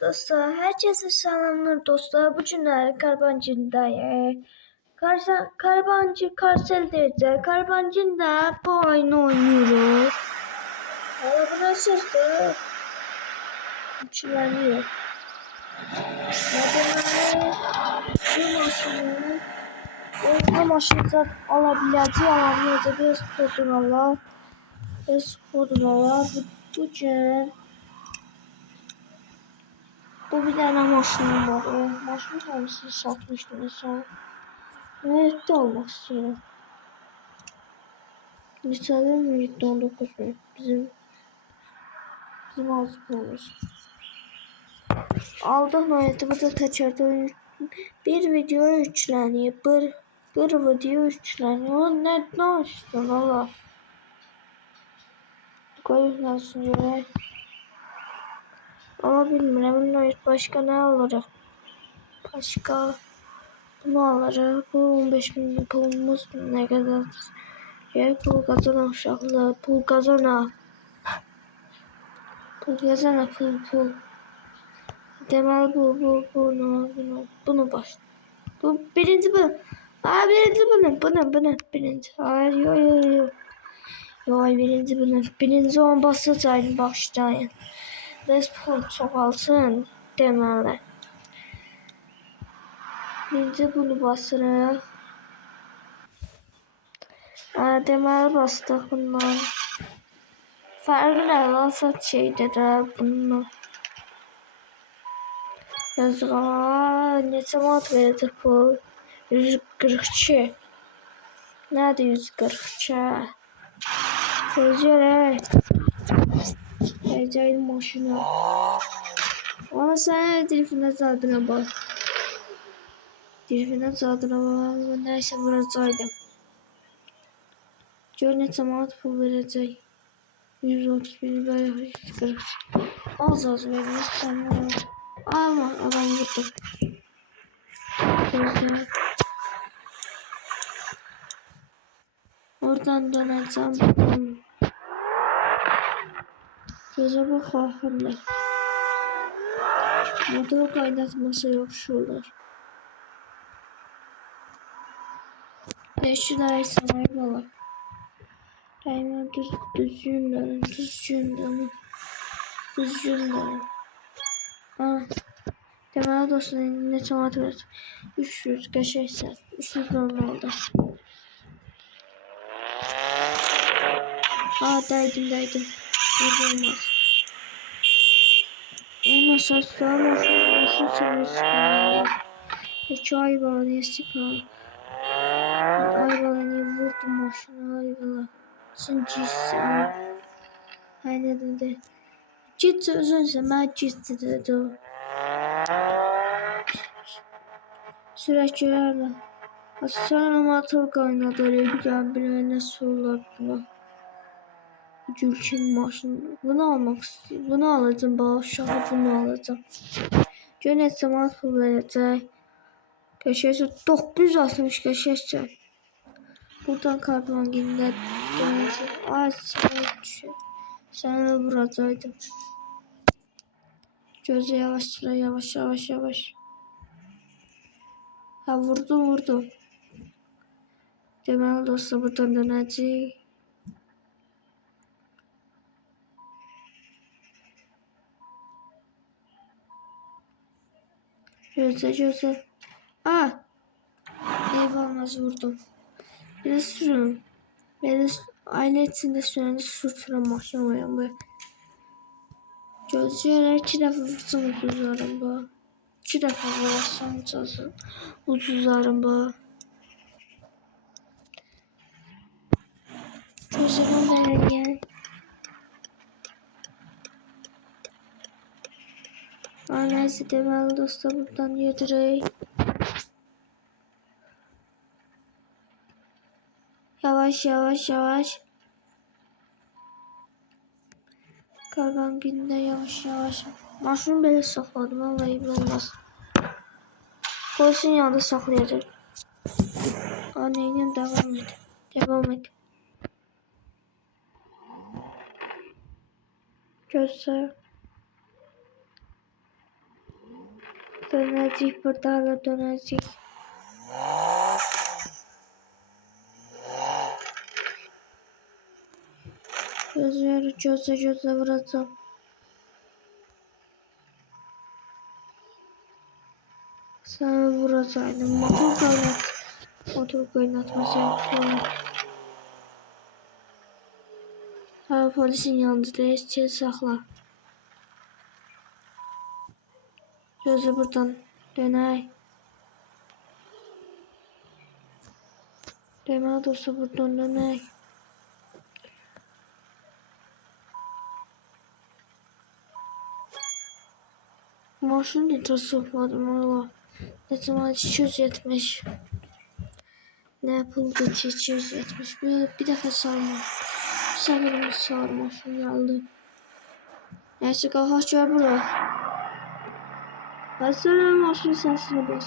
Dostlar, herkese selamlar dostlar. Bu günler Karbancı'ndayım. Karbancı Karsel'de. Karbancı'nda bu oyunu oynuyoruz. Valla bu nasıl işte? Uçulanıyor. Nedenleri bu maşını alabileceği biraz koduralar. Bu gün bu bir tane maşınım var. O maşının hamısını satmıştım mesela. Neyette olmak istiyorum. Lisalı mı? 19 mu? Bizim azık olmuş. Aldık niyeti burada tekrarda bir video yükleniyor. Bir video yükleniyor. Ne açtın valla? Koyuyorsun göre. Ama bilmiyorum. Başka ne alırız? Başka bunu alırız. Bu 15.000 pulumuz ne kadar? Pul kazana uşaqlar. Pul kazana. Pul. Deməli bunu baş. Bu birinci bu. Birinci bunun. Birinci. Yo. Yo, birinci bunun. Birinci on basacağım başlayın. Bez pul çoxalsın deməli. Birinci bunu basırıq. Deməli bastıq bundan. Fərqi nə lan saç şeydə də bununla. Yazık neçə manat verəcək bu? 142. Nerede 142? Tezcere. Tezcere maşını. Ama sen telefona zadına bak. Neyse vuracaydım. Gör neçə manat pul verəcək. 131 veya 140. Az verir. Ama adam vurdu. Oradan döneceğim. Göze bak ahırla. Motor kaynatması yok şuralar. 500 lirayı saray bala. Daima düzgün dönün. Deməli dostlar, ne çamat verir? 300 qəşəksən. 300 oldu. Dəydim. Olmaz. Ona saçlar maşın çalışır. Peki ayvalı niye sıkar? Ayvalı niye vurdum maşına ayvalı? Sen cissən. Aynen dedi. Ciddi özünsən, mən ciddi dedi o. Sürək görərlə. Sonra motor qaynadı, öyle bir nasıl olur buna. Gülçin maşını. Bunu almak istiyorum. Bunu alacağım. Bağışağı bunu alacağım. Gönət zaman pul verəcək. Qəşəksə 960 qəşəksə. Buradan karbangində dönəcək. Düşür. Səni vuracaqdım. Gözü yavaş. Ha vurdum. Deməli dostlar buradan dönəcək. Gözle. Eyvallah vurdum. Bir de sürüm. Aile içinde süreni sürtüren maşın var bu. Gözleyerek 2 defa vursun ucuzlarım bu. 2 defa vursun ucuzlarım bu. Gözlerim derken. Neyse deməli dostlar buradan yedirək. Yavaş. Karban günde yavaş. Maşını belə saxladım. Vallahi olmaz. Polisin yanında saxlayacaq. Neyniyim devam et. Gözlər. dönəcəyik, burada da dönəcəyik. Gözlə vuracağım. Sana vuracağım. Motor kaynatmasaydım. Ha, polisin yanındayız. Çel saxla. Gözlə buradan dönək. Deməli dostlar, buradan dönək. Maşın litrası topladım valla. Litrası 270. Ne puldu 270. Bir dəfə sarma. Sanırım sarmasın geldi. Neyse kalkaq gör bura. Mesela maşın sesine bak.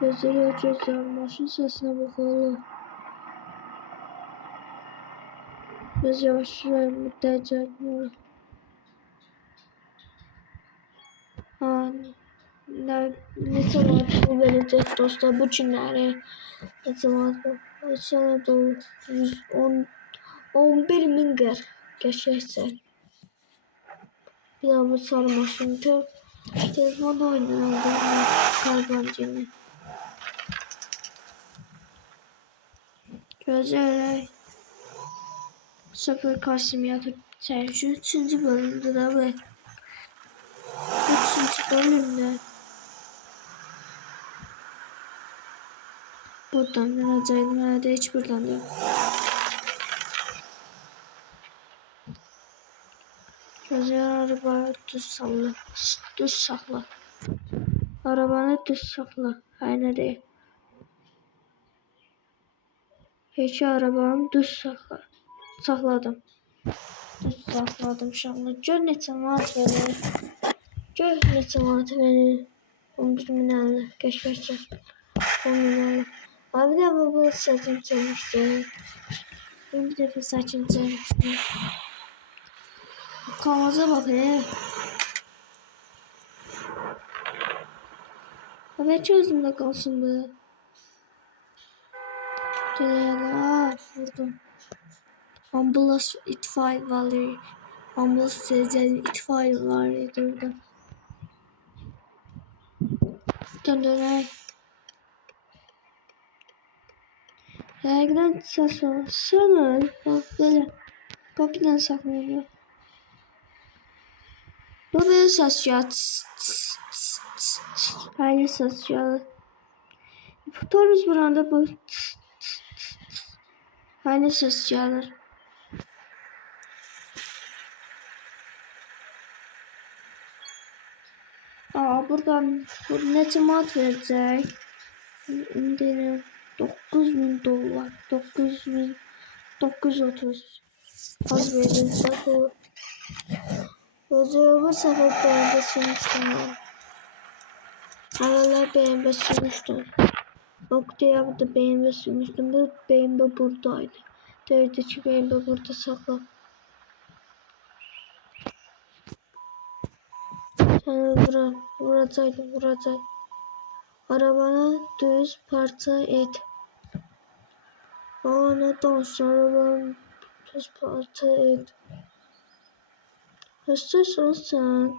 Gözle maşın sesine bak oğlum. Biz yavaş şuraya müddetecek mi? Ne zaman bu verecek dostlar bu günleri? Ne zaman bu? Sana dolu 11.000 geçersen. Bir daha bu sarı maşın telefonda oynanan karbancını. Gözler. Bu sefer Karsimiyatı çevirişi 3. bölümde de bu. 3. bölümde. Buradan döneceğim. Nerede hiç buradan yok. Gözler araba düz sakla. Arabanı düz sakla. Aynı değil. Peki arabanı düz sakla. Sakladım. Düz sakladım şanlı. Gör neçə manat verir. 11.050. Keşke 10.050. Abi de bu saçım çalmıştı. Ben bir defa saçım çalmıştı. Kavaza bak he. Abi çözümde kalsın bu. Vurdum. Ambulans itfaiye var. Ambulans sezeli itfaiye var burada. Döndürey. Herkeden ses var. Sana bak böyle. Kapıdan saklanıyor. Bu böyle ses ya. Aynı ses ya. Tutarız burada bu. Aynı ses çalır. Buradan neçə manat verecek? 9.000 dolar. 930. Az verirse bu. Bu sefer BMW sürmüştüm ben. Aralar BMW sürmüştüm. Noktaya burada BMW sürmüştüm. Bu BMW buradaydı. Dördüncü BMW burada sakla. Sen vuracak. Arabanı düz parça et. Ne danışın arabanı düz parça et. İstiyorsan sen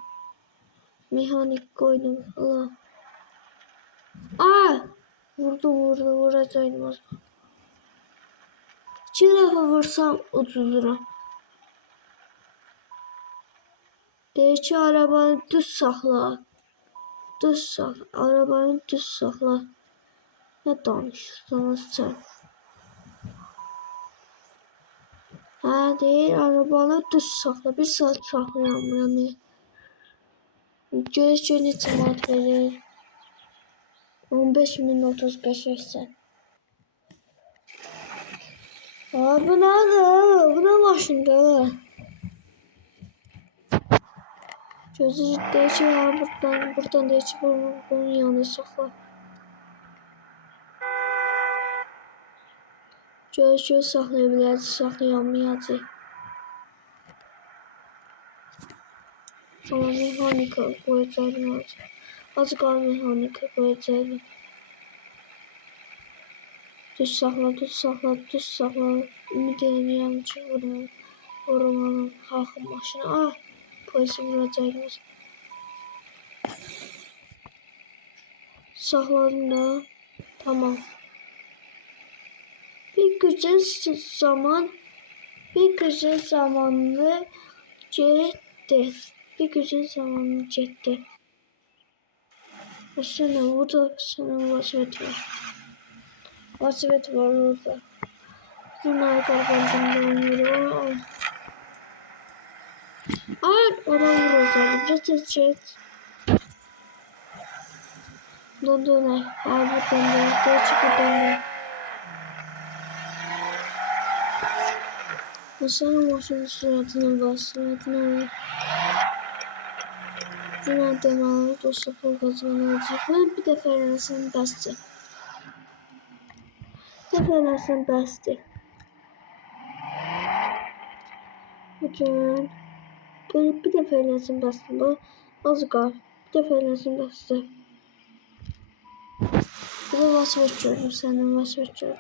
mekanik koydum. Allah. Vuracaktım o zaman. 2 defa vursam 30 lira. Deyir ki arabanı düz saxla. Arabanı düz saxla. Ne danışırsanız sen. Deyir arabanı düz saxla. 1 saat saxlayamıram. Görək neçə manat verir. 15.030 qəşəksən. Bu nədir? Bu nə maşındır? Gözü deyir ki, buradan deyir ki, bunun yanına saxla. Göz saxlaya bilərdik, saxlayamayacaq. Ama mexanika koyacağım azıcık. Azıcık al mexanika koyacağım. Düz saxla, düz saxla, düz saxla. Ümid edirəm ki, vurmalım. Xalqın başına. Ah, polisi vuracaqlar. Saxladım da. Tamam. Bir güzel zaman, bir güzel zamanlı gitti. Bir güzel zamanlı gitti. Sana burada sana vasiyet var. Vasiyet var orada. Bunlar kardeşimden oynuyor. Ay, adam vuracak. Biraz çek. Dondu ne? Abi buradan da. Geçip buradan da. Mesela başımın suratına bas. Suratına bas. Cüneyt'den alıp o sapı kazanacak. Ben bir defa arasını bastı. Bir defa arasını bastı. Hocam. Bir defa arasını bastı. Bu az kal. Bir defa arasını bastı. Burada vasıf gördüm. Senden vasıf gördüm.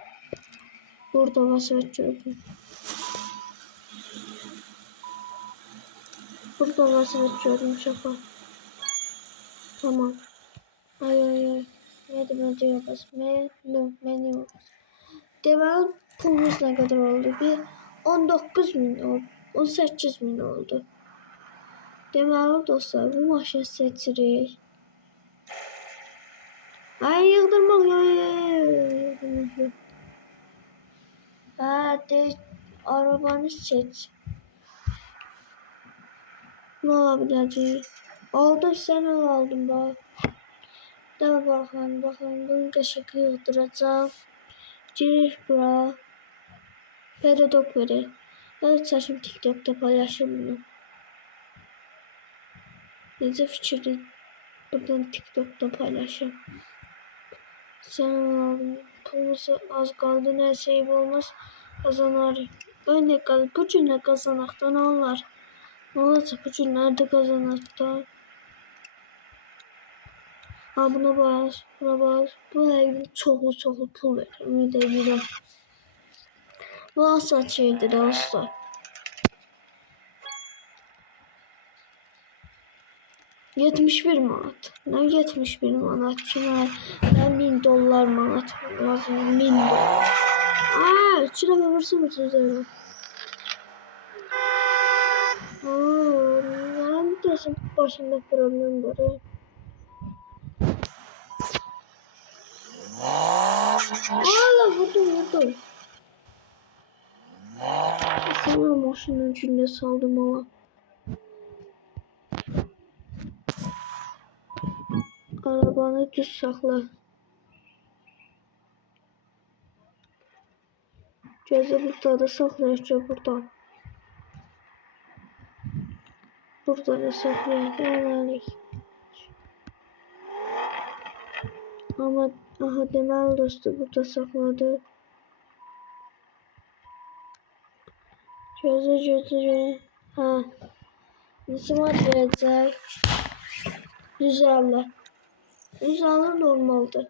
Burada vasıf gördüm. Burada vasıf gördüm. Şaka. Tamam. Ay ay ay. Ne demek yapacağız? Menü. Deməli pulumuz ne kadar oldu? Bir 19.000 oldu. 18.000 oldu. Deməli dostlar bu maşını seçirik. Ay yıldırmaq yok. Hadi arabanı seç. Ne olabilir? Oldu sen aldın bak. Daha bakın bunu kaşıklı yıldıracağım. Girir bura. Pedodok verir. Ben saçım TikTok'ta paylaşırım bunu. Nece fikri buradan TikTok'ta paylaşırım. Sen aldın. Pulumuzu az kaldı. Ne şey olmaz. Kazanır. Öyle kaldı. Bu cümle kazanakta ne olur? Ne olacak bu cümlelerde kazanakta? Ha buna bas. Buna bas. Bu evde çoğu pul verir. Ümid edirəm. Bu asla şeydir dostlar. $71 manat. Ne 71 manat? Kime? Ben $1000 manat lazım. $1000. Aa, içine vursun mu sizlere? Ben de başımda problem var. Aa, vurdum. Sana maşının içinde saldım ama. Arabanı düz sakla. Gözü burada da saklayacak buradan. Burada da saklayacak. Ama aha deməli dostu burada sakladı. Gözü. Ha. Nasıl atlayacak? 150. 150 normaldi.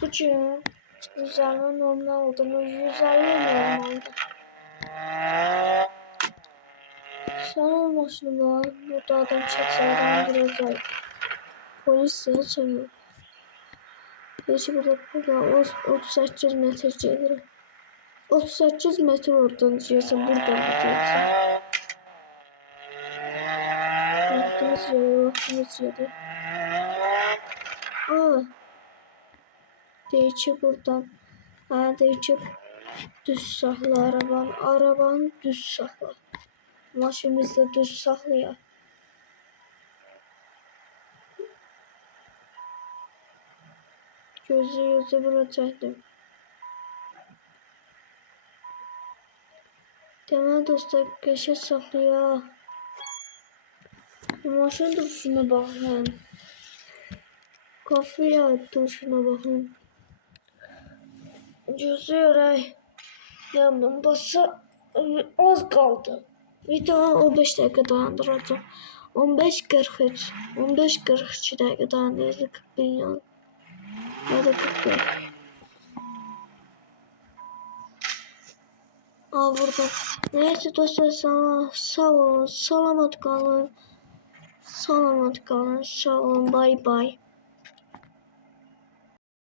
Küçüğüm. 150 normal oldu. 150 normaldi. Sen olmasın var. Burada adam çekse adam duracak. Polis seni çağırıyor. Peki burada 38 metre gelir. 38 metre oradan diyeceksin. Buradan diyeceksin. Vaktimiz yedi. Aa. Değişir buradan. Ha değişir. Düz sakla arabanı düz sakla. Maşımızda düz saklaya. Gözü vuracaktım. Temel dostlar köşe saklıyor. Maşın duruşuna bakın. Kafaya duruşuna bakın. Gözü yoray. Yanım bası az kaldı. Video 15 dakika dayandıracağım. 15:43, 15:42 dakika dayandıracağım. 41 yan. Ya da 41. Al burada. Neyse dostlar, sağ olun. Selamat kalın. Selamat kalın. Sağ olun. Bay bay.